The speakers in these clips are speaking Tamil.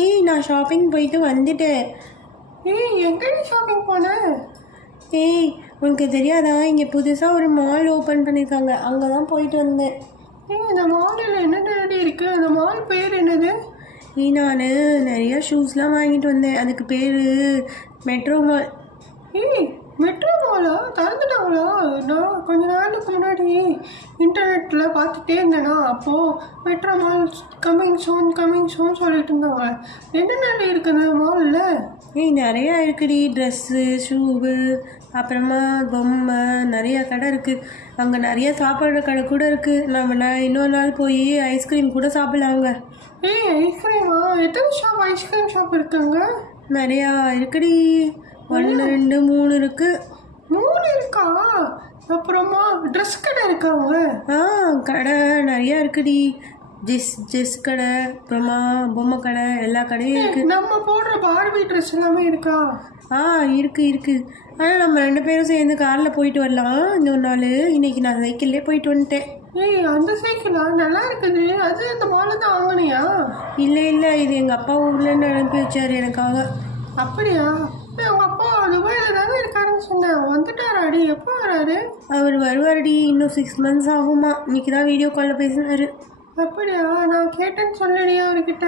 ஏய் நான் ஷாப்பிங் போயிட்டு வந்துட்டேன். ஏய் எங்கடி ஷாப்பிங் போன? ஏய் உனக்கு தெரியாதா, இங்கே புதுசாக ஒரு மால் ஓப்பன் பண்ணியிருக்காங்க, அங்கே தான் போயிட்டு வந்தேன். ஏய் இந்த மாலில் என்னென்ன இருக்கு? அந்த மால் பேர் என்னது? நான் நிறையா ஷூஸ்லாம் வாங்கிட்டு வந்தேன். அதுக்கு பேர் மெட்ரோ மால். ஏய் மெட்ரோ மாலா திறந்துட்டாங்களா? நான் கொஞ்ச நாளுக்கு முன்னாடி இன்டர்நெட்டில் பார்த்துட்டே இருந்தேனா, அப்போது மெட்ரோ மால் கம்மிங் சோன் சொல்லிட்டு இருந்தாங்க. என்னென்ன இருக்குது மாலில்? ஏய் நிறையா இருக்குடி, ட்ரெஸ்ஸு, ஷூவு, அப்புறமா பொம்மை, நிறையா கடை இருக்குது. அங்கே நிறையா சாப்பிட்ற கடை கூட இருக்குது. நான் இன்னொரு நாள் போய் ஐஸ்கிரீம் கூட சாப்பிட்லாங்க. ஏய் ஐஸ்கிரீமா? எத்தனை ஐஸ்கிரீம் ஷாப் இருக்குங்க? நிறையா இருக்குடி, 1 2 3 இருக்குது. 3 இருக்கா? அப்புறமா ட்ரெஸ் கடை இருக்காங்க? கடை நிறையா இருக்குடி. ஜெஸ் கடை, அப்புறமா பொம்மை கடை, எல்லா கடையும் இருக்குது. நம்ம போடுற பார்பி ட்ரெஸ் எல்லாமே இருக்கா? இருக்குது. ஆனால் நம்ம 2 பேரும் சேர்ந்து காரில் போயிட்டு வரலாம் இன்னொரு நாள். இன்றைக்கி நான் சைக்கிள்லேயே போயிட்டு வந்துட்டேன். ஏய் அந்த சைக்கிளா நல்லா இருக்குது. அது அந்த மாலை தான் வாங்கினியா? இல்லை இது எங்கள் அப்பா ஊர்லேருந்து அனுப்பி வச்சார் எனக்காக. அப்படியா? உங்கள் அப்பா துபாயில் தானே இருக்காருன்னு சொன்னேன். வந்துட்டாராடி? எப்போ வராரு? அவர் வருவாருடி, இன்னும் 6 months ஆகுமா. இன்றைக்கி தான் வீடியோ காலில் பேசினார். அப்படியா? நான் கேட்டேன்னு சொல்லலையா அவர்கிட்ட?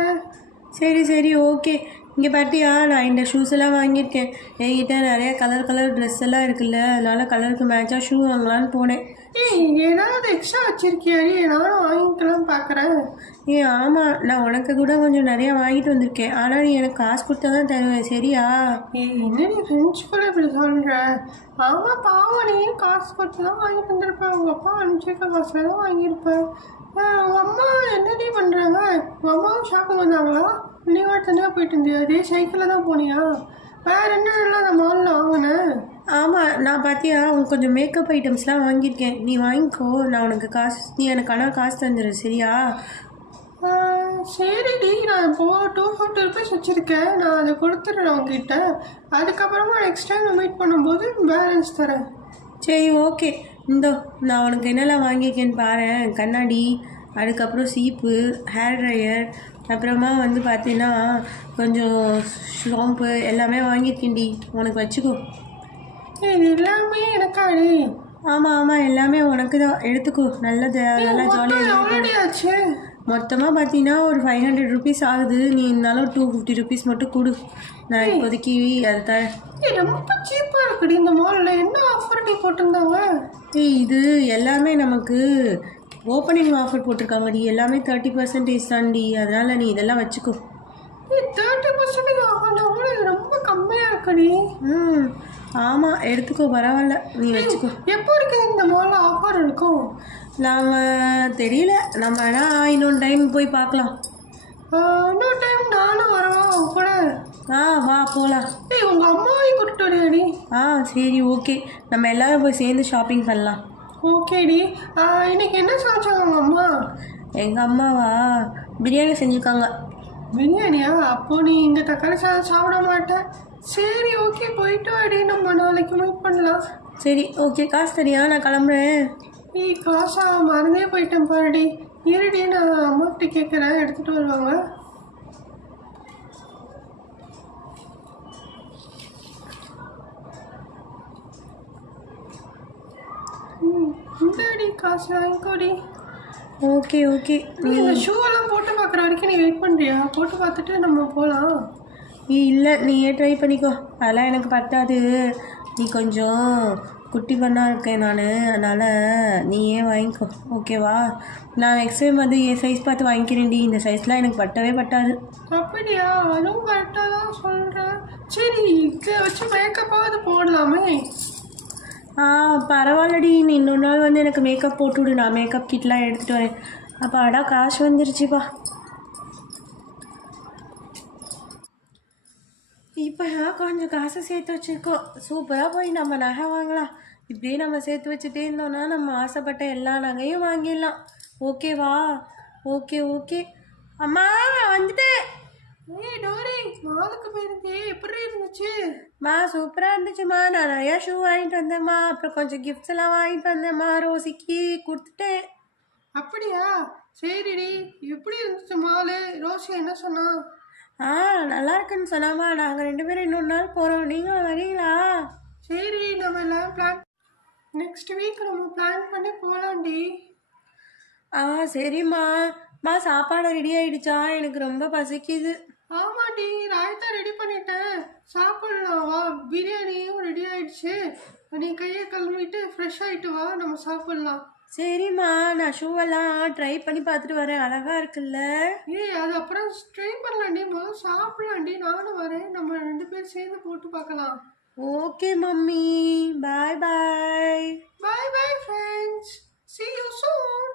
சரி ஓகே. இங்கே பார்த்தியா, நான் இந்த ஷூஸ் எல்லாம் வாங்கியிருக்கேன். என்கிட்ட நிறைய கலர் ட்ரெஸ் எல்லாம் இருக்குல்ல, அதனால் கலருக்கு மேட்சாக ஷூ வாங்கலான்னு போனேன். ஏய் ஏதாவது எக்ஸ்ட்ரா வச்சிருக்கியாடி? நானும் வாங்கிக்கலாம் பார்க்குறேன். ஆமாம், நான் உனக்கு கூட கொஞ்சம் நிறையா வாங்கிட்டு வந்திருக்கேன். ஆனால் நீ எனக்கு காசு கொடுத்தா தான் தருவேன், சரியா? ஏய் என்னடி ஃப்ரெண்ட்ஸ்குள்ளே இப்படி சொல்கிற? ஆமாம் பாவம், நீ காசு கொடுத்து தான் வாங்கிட்டு வந்திருப்பேன். உங்கள் அப்பா அனுப்பிச்சிருக்க காசில் தான் வாங்கியிருப்பேன். உங்கள் அம்மா என்னடி பண்ணுறாங்க? உங்கள் அம்மாவும் ஷாப்பிங் வந்தாங்களா? நீ தனியாக போயிட்டு இருந்தியா? அதே சைக்கிளில் தான் போனியா? வேறு என்னென்னலாம் அந்த மாலில் வாங்கினேன்? ஆமாம், நான் பார்த்தியா உனக்கு கொஞ்சம் மேக்கப் ஐட்டம்ஸ்லாம் வாங்கியிருக்கேன். நீ வாங்கிக்கோ, நான் உனக்கு நீ எனக்கு ஆனால் காசு தந்துடு, சரியா? சரிடி, நான் இப்போது 250 rupees வச்சுருக்கேன். நான் அதை கொடுத்துட்றேன் உங்ககிட்ட. அதுக்கப்புறமா நெக்ஸ்ட் டைம் மீட் பண்ணும்போது பேலன்ஸ் தரேன். சரி ஓகே. நான் உனக்கு என்னெல்லாம் வாங்கியிருக்கேன்னு பாரு. கண்ணாடி, அதுக்கப்புறம் சீப்பு, ஹேர் ட்ரையர், அப்புறமா பார்த்தீங்கன்னா கொஞ்சம் ஷாம்பு எல்லாமே வாங்கியிருக்கேன்டி. உனக்கு வச்சுக்கோ. இது எல்லாமே எனக்காடி? ஆமாம் எல்லாமே உனக்கு தான், எடுத்துக்கோ. நல்லா ஜாலியாக ஆச்சு. மொத்தமாக பார்த்தீங்கன்னா ஒரு 500 rupees ஆகுது. நீ இருந்தாலும் 250 rupees மட்டும் கொடு, நான் இப்போதைக்கு அதை தரேன். ரொம்ப சீப்பாக இருக்குடி இந்த மாலில். என்ன ஆஃபர் நீ போட்டிருந்தாங்க? இது எல்லாமே நமக்கு ஓப்பனிங் ஆஃபர் போட்டிருக்காங்கடி. எல்லாமே 30% தான்டி, அதனால் நீ இதெல்லாம் வச்சுக்கோ. 30% ஆஃபர்? இது ரொம்ப கம்மியாக இருக்குடி. ஆமாம், எடுத்துக்கோ, பரவாயில்ல, நீ வச்சுக்கோ. எப்போ இருக்குது இந்த மாலில் ஆஃபர் இருக்கும்? நாம் தெரியல, நம்ம ஆனால் இன்னொரு டைம் போய் பார்க்கலாம். இன்னொரு டைம் நானும் வரவா கூட? வா போகலாம். உங்கள் அம்மாவையும் கூப்பிட்டு வரையாடி? சரி ஓகே, நம்ம எல்லோரும் போய் சேர்ந்து ஷாப்பிங் பண்ணலாம். ஓகேடி. இன்னைக்கு என்ன சமைச்சாங்க உங்கள் அம்மா? எங்கள் அம்மாவா பிரியாணி செஞ்சுருக்காங்க. பிரியாணியா? அப்போ நீ இந்த தக்காளி சாதம் சாப்பிட மாட்டேன். சரி ஓகே, போயிட்டு வாடி, நம்ம நாளைக்கு மீட் பண்ணலாம். சரி ஓகே, காசு தரியா? நான் கிளம்புறேன். காசா? மறந்தே போயிட்டேன் பாருடி. இருடி, நான் அம்மாக்கிட்ட கேட்குறேன், எடுத்துகிட்டு வருவாங்க. இந்தாடி காசு, வாங்கிக்கோடி. ஓகே. நீ இந்த ஷூவெல்லாம் போட்டு பார்க்குற வரைக்கும் நீ வெயிட் பண்ணுறியா? போட்டு பார்த்துட்டு நம்ம போகலாம். இல்லை, நீயே ட்ரை பண்ணிக்கோ, அதெல்லாம் எனக்கு பத்தாது. நீ கொஞ்சம் குட்டி பண்ணால் இருக்கேன் நான், அதனால் நீயே வாங்கிக்கோ, ஓகேவா? நான் நெக்ஸ்ட் டைம் என் சைஸ் பார்த்து வாங்கிக்கிறேன்டி. இந்த சைஸ்லாம் எனக்கு பட்டவே பட்டாது. அப்படியா? அதுவும் கரெக்டாக தான் சொல்கிறேன். சரி, இதை வச்சு மேக்கப்பாவது போடலாமே. பரவாயில்லடி, நீ இன்னொரு நாள் எனக்கு மேக்கப் போட்டு விடு, நான் மேக்கப் கிட்லாம் எடுத்துகிட்டு வரேன். அப்போ காசு வந்துருச்சுப்பா. இப்போ கொஞ்சம் காசை சேர்த்து வச்சுருக்கோம், சூப்பராக போய் நம்ம நகை வாங்கலாம். இப்படியே நம்ம சேர்த்து வச்சுட்டே இருந்தோன்னா நம்ம ஆசைப்பட்ட எல்லா நகையும் வாங்கிடலாம், ஓகேவா? ஓகே. அம்மா நான் வந்துட்டேன். டோரி, மாலுக்கு போயிருந்தே, எப்படி இருந்துச்சு? சூப்பராக இருந்துச்சுமா. நான் நிறையா ஷூ வாங்கிட்டு வந்தேம்மா, அப்புறம் கொஞ்சம் கிஃப்ட்ஸ் எல்லாம் வாங்கிட்டு வந்தேம்மா. ரோசிக்கு கொடுத்துட்டேன். அப்படியா? சரிடி, எப்படி இருந்துச்சு மாலு? ரோசி என்ன சொன்னா? ஆ நல்லா இருக்குன்னு சொன்னாமா. நாங்கள் 2 பேரும் இன்னொரு நாள் போகிறோம். நீங்கள் வரீங்களா? சரி நம்ம எல்லாம் பிளான் நெக்ஸ்ட் வீக் நம்ம பிளான் பண்ணி போகலாண்டி. ஆ சரிம்மா. சாப்பாடு ரெடி ஆயிடுச்சா? எனக்கு ரொம்ப பசிக்குது. ஆமாண்டி, ராயத்தா ரெடி பண்ணிட்டேன், சாப்பிடலாம் வா. பிரியாணியும் ரெடி ஆயிடுச்சு. நீ கையை கழுவிட்டு ஃப்ரெஷ் ஆயிட்டு வா, நம்ம சாப்பிடலாம். சரிம்மா, நான் ஷூவெல்லாம் ட்ரை பண்ணி பார்த்துட்டு வரேன். அழகா இருக்குல்ல? ஏய் அது அப்புறம் ட்ரை பண்ணலாண்டி, முதல்ல சாப்பிடலாண்டி. நானும் வரேன், நம்ம 2 பேரும் சேர்ந்து போட்டு பார்க்கலாம். Okay mummy, bye bye. Bye bye friends. See you soon.